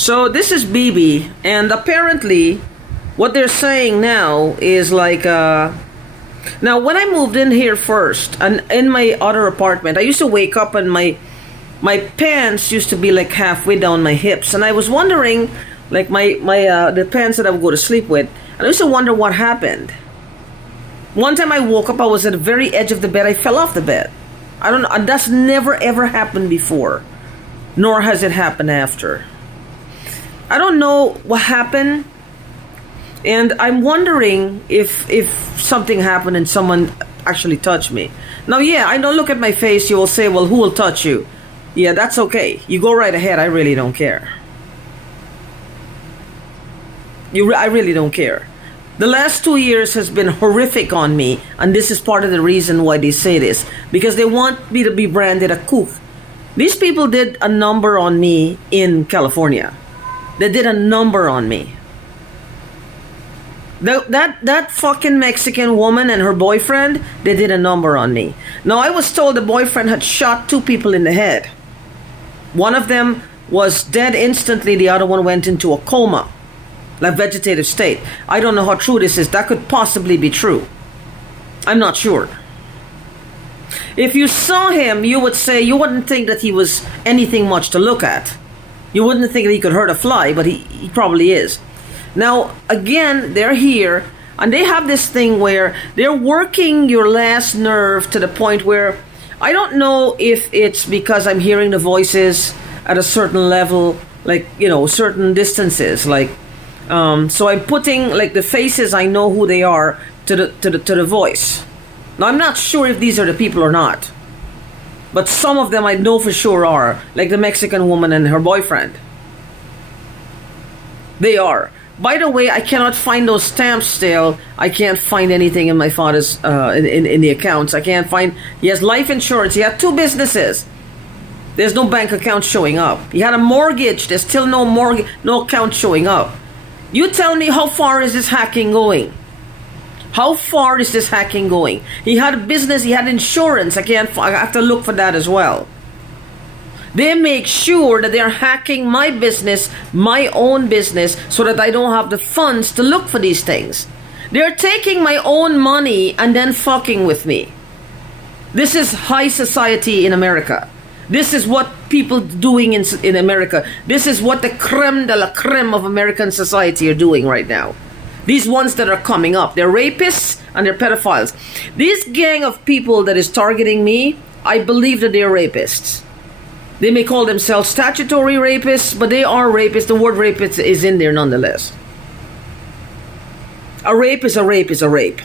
So this is BB, and apparently, what they're saying now is like, now when I moved in here first, and in my other apartment, I used to wake up and my pants used to be like halfway down my hips, and I was wondering, like the pants that I would go to sleep with, and I used to wonder what happened. One time I woke up, I was at the very edge of the bed, I fell off the bed. I don't know, and that's never ever happened before, nor has it happened after. I don't know what happened, and I'm wondering if something happened and someone actually touched me. Now, yeah, I don't look at my face. You will say, well, who will touch you? Yeah, that's okay. You go right ahead. I really don't care. I really don't care. The last 2 years has been horrific on me, and this is part of the reason why they say this, because they want me to be branded a kook. These people did a number on me in California. They did a number on me. That fucking Mexican woman and her boyfriend, they did a number on me. Now, I was told the boyfriend had shot 2 people in the head. One of them was dead instantly. The other one went into a coma, like vegetative state. I don't know how true this is. That could possibly be true. I'm not sure. If you saw him, you wouldn't think that he was anything much to look at. You wouldn't think that he could hurt a fly, but he probably is. Now, again, they're here, and they have this thing where they're working your last nerve to the point where I don't know if it's because I'm hearing the voices at a certain level, like, certain distances. Like, so I'm putting, like, the faces, I know who they are, to the voice. Now, I'm not sure if these are the people or not. But some of them I know for sure are, like the Mexican woman and her boyfriend. They are. By the way, I cannot find those stamps still. I can't find anything in my father's, in the accounts. I can't find, he has life insurance. He had 2 businesses. There's no bank account showing up. He had a mortgage. There's still no account showing up. You tell me, how far is this hacking going? How far is this hacking going? He had a business, he had insurance. I have to look for that as well. They make sure that they're hacking my business, my own business, so that I don't have the funds to look for these things. They're taking my own money and then fucking with me. This is high society in America. This is what people doing in America. This is what the creme de la creme of American society are doing right now. These ones that are coming up, they're rapists and they're pedophiles. This gang of people that is targeting me, I believe that they're rapists. They may call themselves statutory rapists, but they are rapists. The word rapist is in there nonetheless. A rape is a rape is a rape.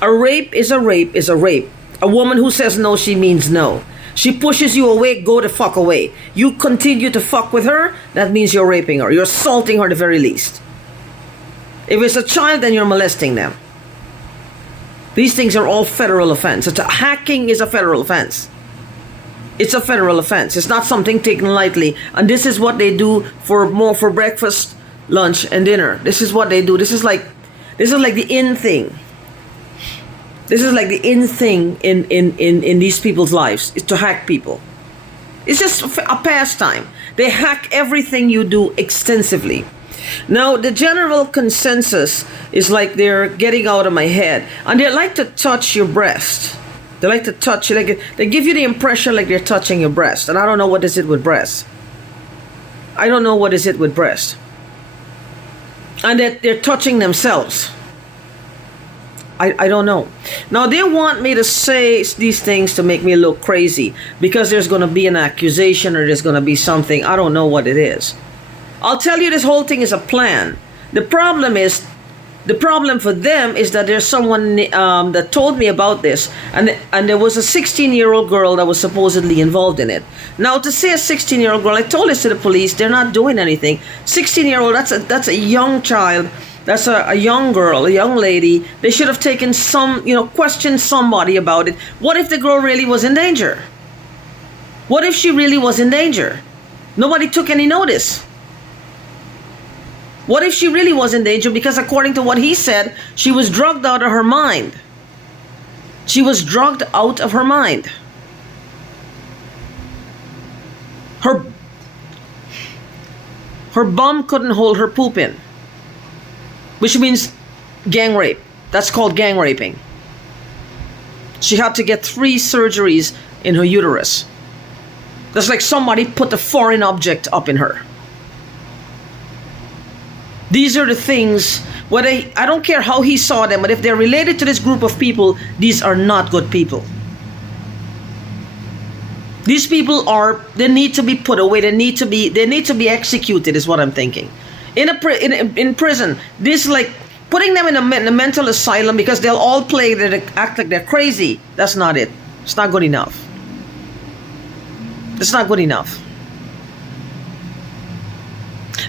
A rape is a rape is a rape. A woman who says no, she means no. She pushes you away, go the fuck away. You continue to fuck with her, that means you're raping her. You're assaulting her at the very least. If it's a child, then you're molesting them. These things are all federal offense. Hacking is a federal offense. It's a federal offense. It's not something taken lightly. And this is what they do for breakfast, lunch, and dinner. This is what they do. This is like the in thing. This is like the in thing in these people's lives, is to hack people. It's just a pastime. They hack everything you do extensively. Now, the general consensus is like they're getting out of my head. And they like to touch your breast. They like to touch you. They give you the impression like they're touching your breast. And I don't know what is it with breasts. I don't know what is it with breast. And that they're touching themselves. I don't know. Now, they want me to say these things to make me look crazy because there's going to be an accusation or there's going to be something. I don't know what it is. I'll tell you, this whole thing is a plan. The problem for them is that there's someone that told me about this, and there was a 16-year-old girl that was supposedly involved in it. Now, to say a 16-year-old girl, I told this to the police, they're not doing anything. 16-year-old, that's a young child. That's a young girl, a young lady. They should have taken questioned somebody about it. What if the girl really was in danger? What if she really was in danger? Nobody took any notice. What if she really was in danger? Because according to what he said, she was drugged out of her mind. She was drugged out of her mind. Her bum couldn't hold her poop in, which means gang rape. That's called gang raping. She had to get 3 surgeries in her uterus. That's like somebody put a foreign object up in her. These are the things, I don't care how he saw them, but if they're related to this group of people, these are not good people. These people they need to be put away. They need to be executed, is what I'm thinking. In prison, this like putting them in a mental asylum because they'll all act like they're crazy. That's not it. It's not good enough. It's not good enough.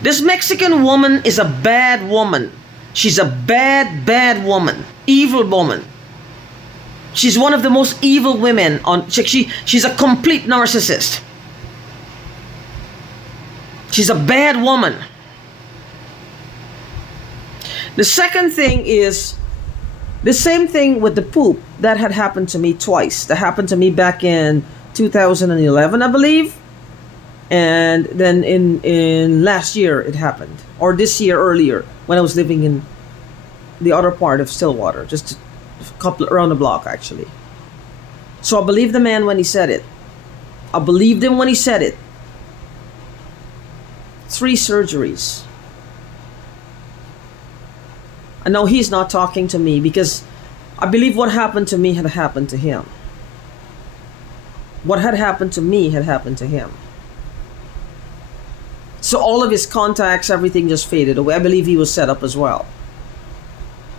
This Mexican woman is a bad woman. She's a bad, bad woman. Evil woman. She's one of the most evil women she's a complete narcissist. She's a bad woman. The second thing is the same thing with the poop. That had happened to me twice. That happened to me back in 2011, I believe. And then in last year it happened. Or this year earlier when I was living in the other part of Stillwater. Just a couple around the block actually. So I believed the man when he said it. I believed him when he said it. 3 surgeries. And now he's not talking to me because I believe what happened to me had happened to him. What had happened to me had happened to him. So all of his contacts, everything just faded away. I believe he was set up as well.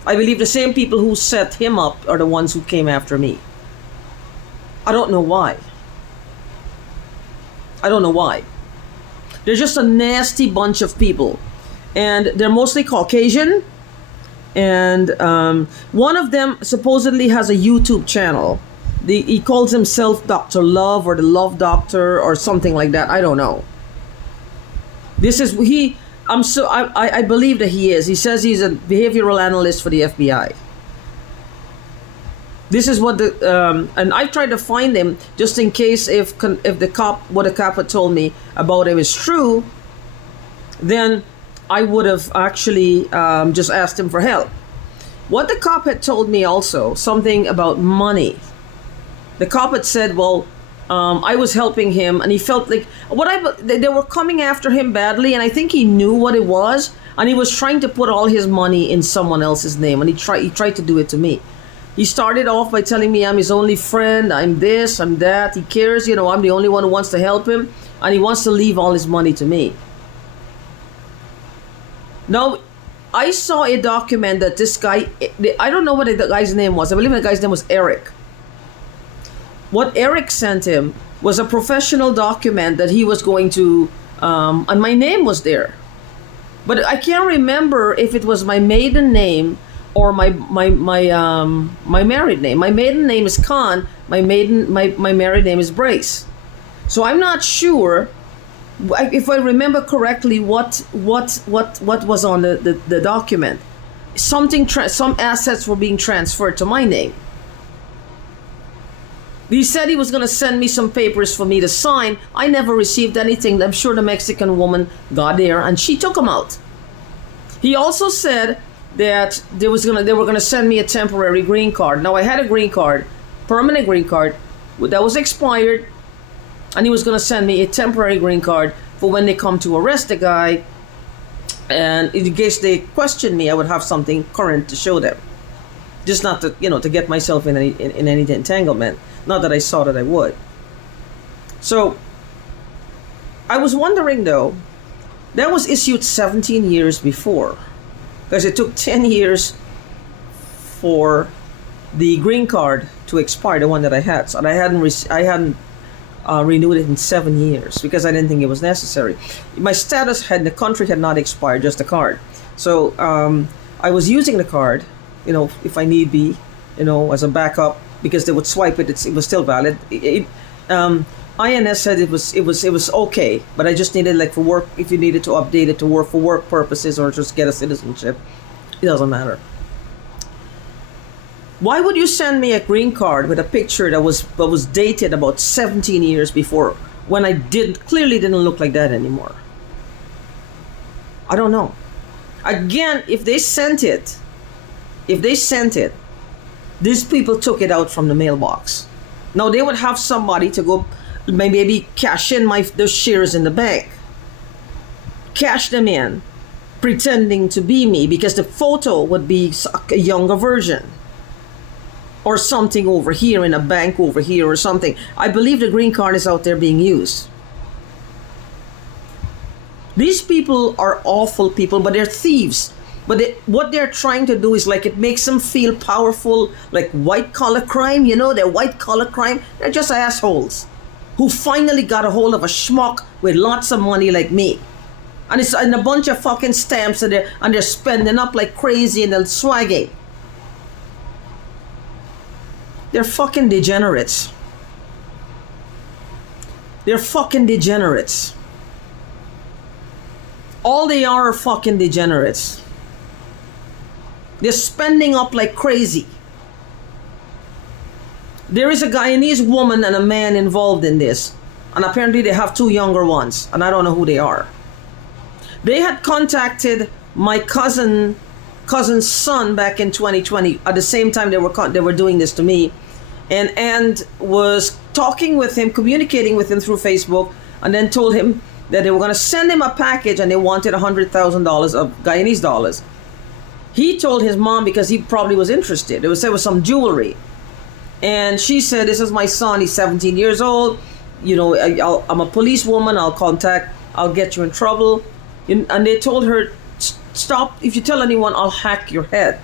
I believe the same people who set him up are the ones who came after me. I don't know why. I don't know why. They're just a nasty bunch of people. And they're mostly Caucasian. And one of them supposedly has a YouTube channel. He calls himself Dr. Love or the Love Doctor or something like that. I don't know. I believe that he is. He says he's a behavioral analyst for the FBI. This is what and I tried to find him just in case if what the cop had told me about him is true, then I would have actually just asked him for help. What the cop had told me also, something about money. The cop had said, well, I was helping him and he felt like they were coming after him badly, and I think he knew what it was, and he was trying to put all his money in someone else's name, and he tried to do it to me. He started off by telling me I'm his only friend, I'm this, I'm that, he cares, I'm the only one who wants to help him, and he wants to leave all his money to me. Now, I saw a document that this guy, I don't know what the guy's name was. I believe the guy's name was Eric. What Eric sent him was a professional document that he was going to, and my name was there. But I can't remember if it was my maiden name or my married name. My maiden name is Khan. My married name is Brace. So I'm not sure if I remember correctly what was on the document. Some assets were being transferred to my name. He said he was going to send me some papers for me to sign. I never received anything. I'm sure the Mexican woman got there and she took them out. He also said that they were going to send me a temporary green card. Now I had a green card, permanent green card, that was expired, and he was going to send me a temporary green card for when they come to arrest the guy, and in case they question me, I would have something current to show them. Just not to to get myself in any entanglement. Not that I saw that I would. So I was wondering though, that was issued 17 years before, because it took 10 years for the green card to expire, the one that I had. So I hadn't renewed it in 7 years because I didn't think it was necessary. My status in the country had not expired, just the card. So I was using the card, if I need be, as a backup, because they would swipe it. It was still valid. INS said it was okay, but I just needed for work. If you needed to update it to work for work purposes or just get a citizenship, it doesn't matter. Why would you send me a green card with a picture that was dated about 17 years before, when I clearly didn't look like that anymore? I don't know. Again, if they sent it, these people took it out from the mailbox. Now they would have somebody to go maybe cash in those shares in the bank. Cash them in, pretending to be me, because the photo would be a younger version. Or something over here in a bank over here or something. I believe the green card is out there being used. These people are awful people, but they're thieves. But what they're trying to do is like, it makes them feel powerful, like white collar crime, they're white collar crime. They're just assholes who finally got a hold of a schmuck with lots of money like me. And it's in a bunch of fucking stamps, and they're spending up like crazy and they're swagging. They're fucking degenerates. They're fucking degenerates. All they are fucking degenerates. They're spending up like crazy. There is a Guyanese woman and a man involved in this. And apparently they have two younger ones. And I don't know who they are. They had contacted my cousin's son back in 2020. At the same time they were doing this to me. And was talking with him, communicating with him through Facebook. And then told him that they were going to send him a package and they wanted $100,000 of Guyanese dollars. He told his mom, because he probably was interested. There was some jewelry. And she said, this is my son. He's 17 years old. I'm a policewoman. I'll get you in trouble. And they told her, stop. If you tell anyone, I'll hack your head.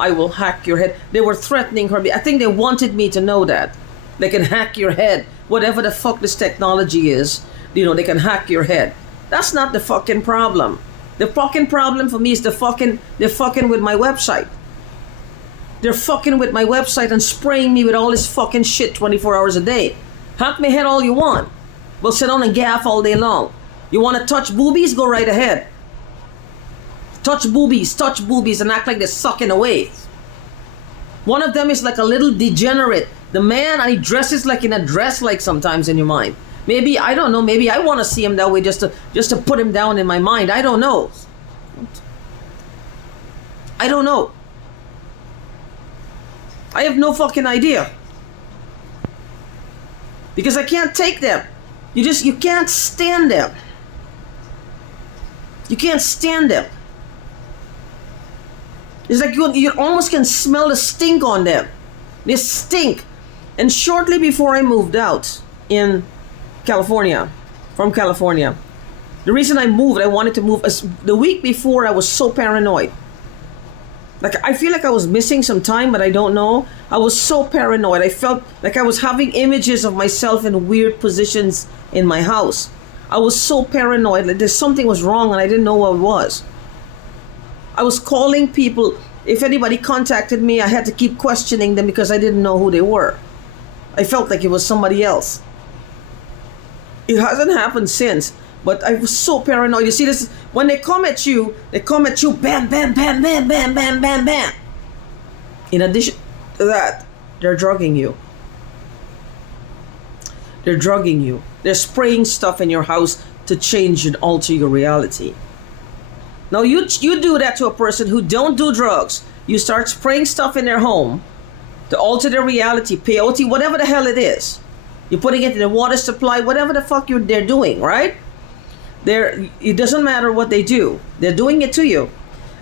I will hack your head. They were threatening her. I think they wanted me to know that. They can hack your head. Whatever the fuck this technology is, they can hack your head. That's not the fucking problem. The fucking problem for me is they're fucking with my website. They're fucking with my website and spraying me with all this fucking shit 24 hours a day. Hack my head all you want. We'll sit down and gaff all day long. You want to touch boobies? Go right ahead. Touch boobies and act like they're sucking away. One of them is like a little degenerate. The man, and he dresses like in a dress, like sometimes in your mind. Maybe, I don't know, maybe I want to see him that way just to put him down in my mind. I don't know. I don't know. I have no fucking idea. Because I can't take them. You can't stand them. You can't stand them. It's like you almost can smell the stink on them. They stink. And shortly before I moved out in California, from California. The reason I wanted to move, the week before I was so paranoid. Like, I feel like I was missing some time, but I don't know. I was so paranoid. I felt like I was having images of myself in weird positions in my house. I was so paranoid, like something was wrong and I didn't know what it was. I was calling people. If anybody contacted me, I had to keep questioning them because I didn't know who they were. I felt like it was somebody else. It hasn't happened since, but I was so paranoid. You see, this when they come at you, bam, bam, bam, bam, bam, bam, bam, bam. In addition to that, they're drugging you. They're drugging you. They're spraying stuff in your house to change and alter your reality. Now you do that to a person who don't do drugs. You start spraying stuff in their home to alter their reality, peyote, whatever the hell it is. You're putting it in the water supply, whatever the fuck they're doing, right? It doesn't matter what they do. They're doing it to you.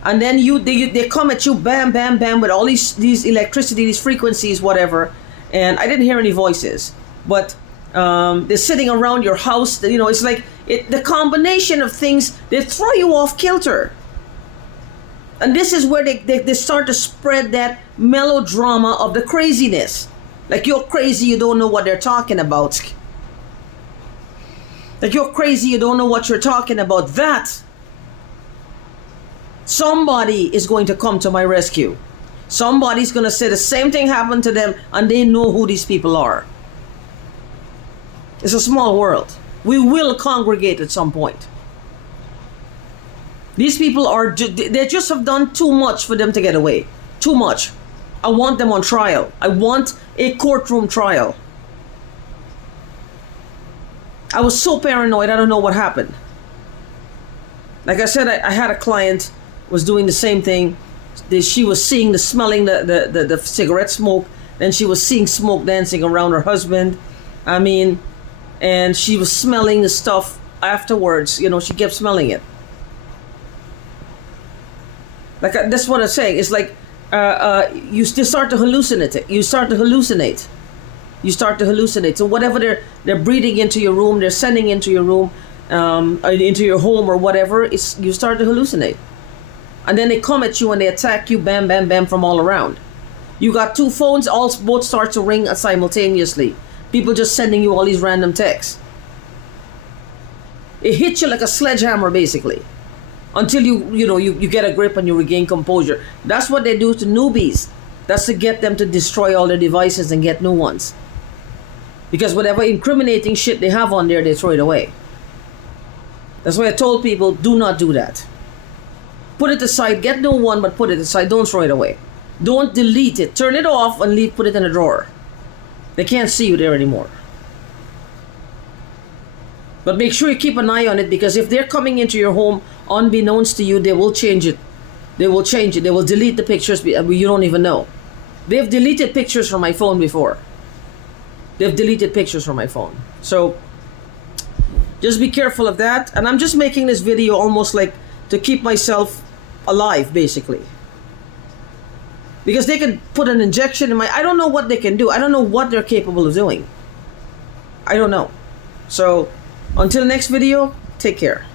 And then they come at you, bam, bam, bam, with all these electricity, these frequencies, whatever. And I didn't hear any voices. But they're sitting around your house. It's like the combination of things, they throw you off kilter. And this is where they start to spread that melodrama of the craziness. Like, you're crazy, you don't know what they're talking about. Like, you're crazy, you don't know what you're talking about. That somebody is going to come to my rescue. Somebody's going to say the same thing happened to them, and they know who these people are. It's a small world. We will congregate at some point. These people they just have done too much for them to get away. Too much. I want them on trial. I want a courtroom trial. I was so paranoid, I don't know what happened. Like I said, I had a client was doing the same thing. She was seeing smelling the cigarette smoke, then she was seeing smoke dancing around her husband. I mean, and she was smelling the stuff afterwards. You know, she kept smelling it. Like that's what I'm saying. It's like you start to hallucinate. You start to hallucinate. You start to hallucinate. So whatever they're breathing into your room, they're sending into your room, into your home or whatever, you start to hallucinate. And then they come at you and they attack you, bam, bam, bam, from all around. You got two phones, both start to ring simultaneously. People just sending you all these random texts. It hits you like a sledgehammer, basically, until you get a grip and you regain composure. That's what they do to newbies. That's to get them to destroy all their devices and get new ones. Because whatever incriminating shit they have on there, they throw it away. That's why I told people, do not do that. Put it aside, get new one, but put it aside, don't throw it away. Don't delete it. Turn it off and put it in a drawer. They can't see you there anymore. But make sure you keep an eye on it, because if they're coming into your home unbeknownst to you, they will change it. They will change it. They will delete the pictures you don't even know. They've deleted pictures from my phone before. They've deleted pictures from my phone. So just be careful of that. And I'm just making this video almost like to keep myself alive, basically. Because they can put an injection in I don't know what they can do. I don't know what they're capable of doing. I don't know. So until next video, take care.